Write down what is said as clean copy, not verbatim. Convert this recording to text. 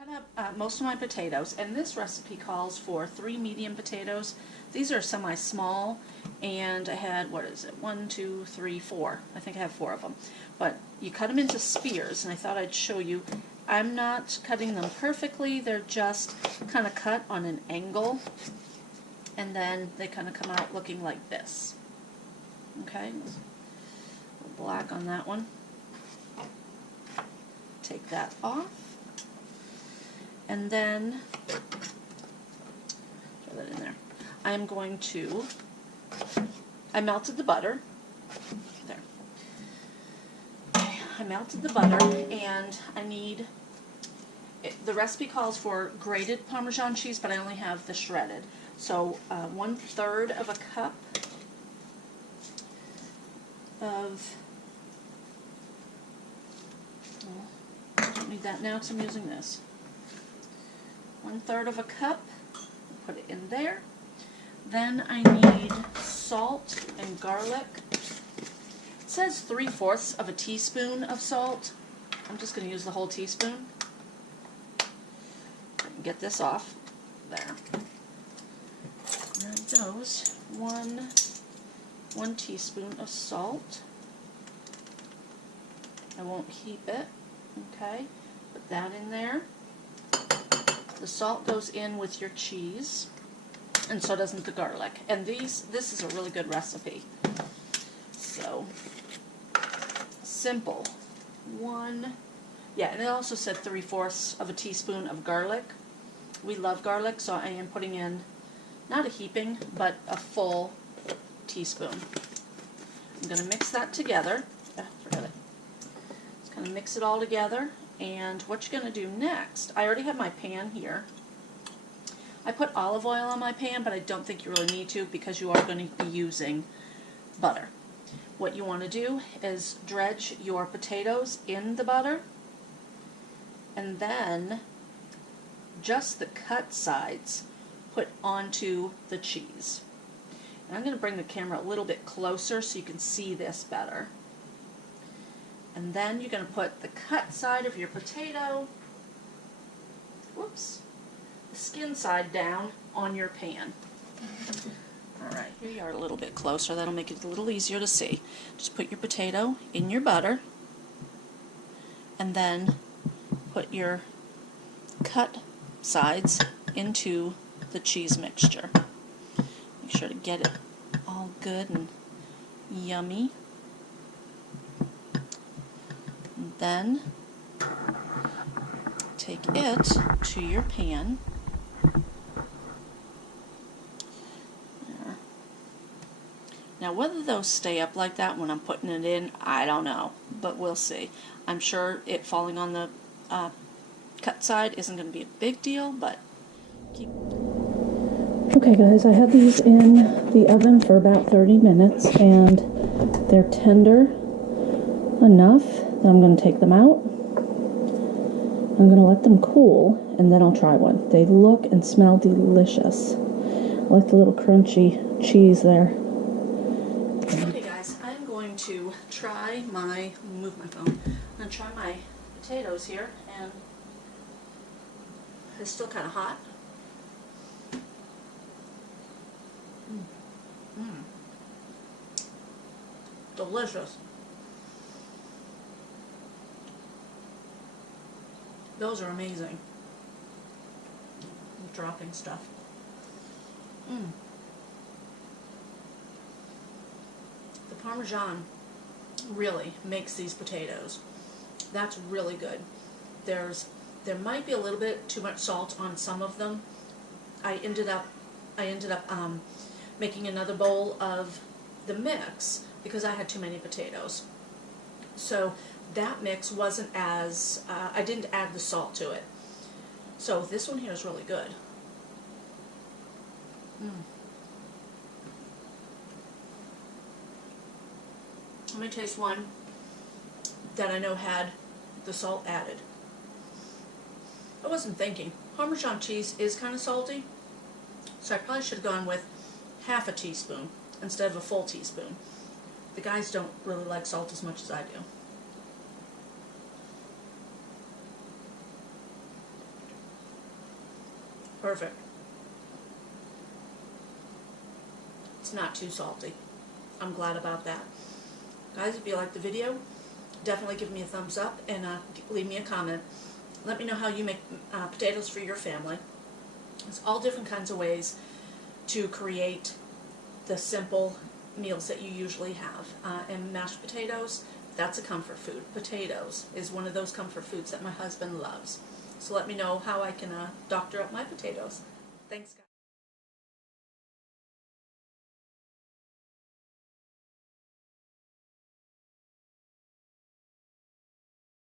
cut up most of my potatoes, and this recipe calls for 3 medium potatoes. These are semi-small, and I had, what is it, 1, 2, 3, 4. I think I have 4 of them. But you cut them into spears, and I thought I'd show you. I'm not cutting them perfectly, they're just kind of cut on an angle, and then they kind of come out looking like this. Okay, a little black on that one. Take that off. And then, throw that in there. I'm going to, I melted the butter. There. I melted the butter, and I need, the recipe calls for grated Parmesan cheese, but I only have the shredded. So 1/3 of a cup of, well, I don't need that now because I'm using this. 1/3 of a cup, put it in there. Then I need salt and garlic. It says 3/4 of a teaspoon of salt. I'm just going to use the whole teaspoon. Get this off. There. There it goes. One teaspoon of salt. I won't heap it. Okay. Put that in there. The salt goes in with your cheese, and so doesn't the garlic. And this is a really good recipe. So, simple. Yeah, and it also said 3/4 of a teaspoon of garlic. We love garlic, so I am putting in, not a heaping, but a full teaspoon. I'm going to mix that together. Forget it. Just kind of mix it all together. And what you're going to do next, I already have my pan here. I put olive oil on my pan, but I don't think you really need to because you are going to be using butter. What you want to do is dredge your potatoes in the butter, and then just the cut sides put onto the cheese. And I'm going to bring the camera a little bit closer so you can see this better. And then you're going to put the cut side of your potato, whoops, the skin side down on your pan. Alright, here you are a little bit closer. That'll make it a little easier to see. Just put your potato in your butter, and then put your cut sides into the cheese mixture. Make sure to get it all good and yummy. And then take it to your pan. There. Now whether those stay up like that when I'm putting it in, I don't know, but we'll see. I'm sure it falling on the cut side isn't going to be a big deal, but keep... Okay guys, I had these in the oven for about 30 minutes and they're tender enough that I'm going to take them out. I'm going to let them cool and then I'll try one. They look and smell delicious. I like the little crunchy cheese there. Okay guys, I'm going to try my, move my phone, I'm going to try my potatoes here, and they're still kind of hot. Delicious. Those are amazing. I'm dropping stuff. The Parmesan really makes these potatoes. That's really good. There might be a little bit too much salt on some of them. I ended up making another bowl of the mix because I had too many potatoes. So that mix wasn't as, I didn't add the salt to it. So this one here is really good. Let me taste one that I know had the salt added. I wasn't thinking. Parmesan cheese is kind of salty, so I probably should have gone with half a teaspoon instead of a full teaspoon. The guys don't really like salt as much as I do. Perfect. It's not too salty. I'm glad about that. Guys, if you like the video, definitely give me a thumbs up and leave me a comment. Let me know how you make potatoes for your family. There's all different kinds of ways to create the simple meals that you usually have. And mashed potatoes, that's a comfort food. Potatoes is one of those comfort foods that my husband loves. So let me know how I can doctor up my potatoes. Thanks, guys.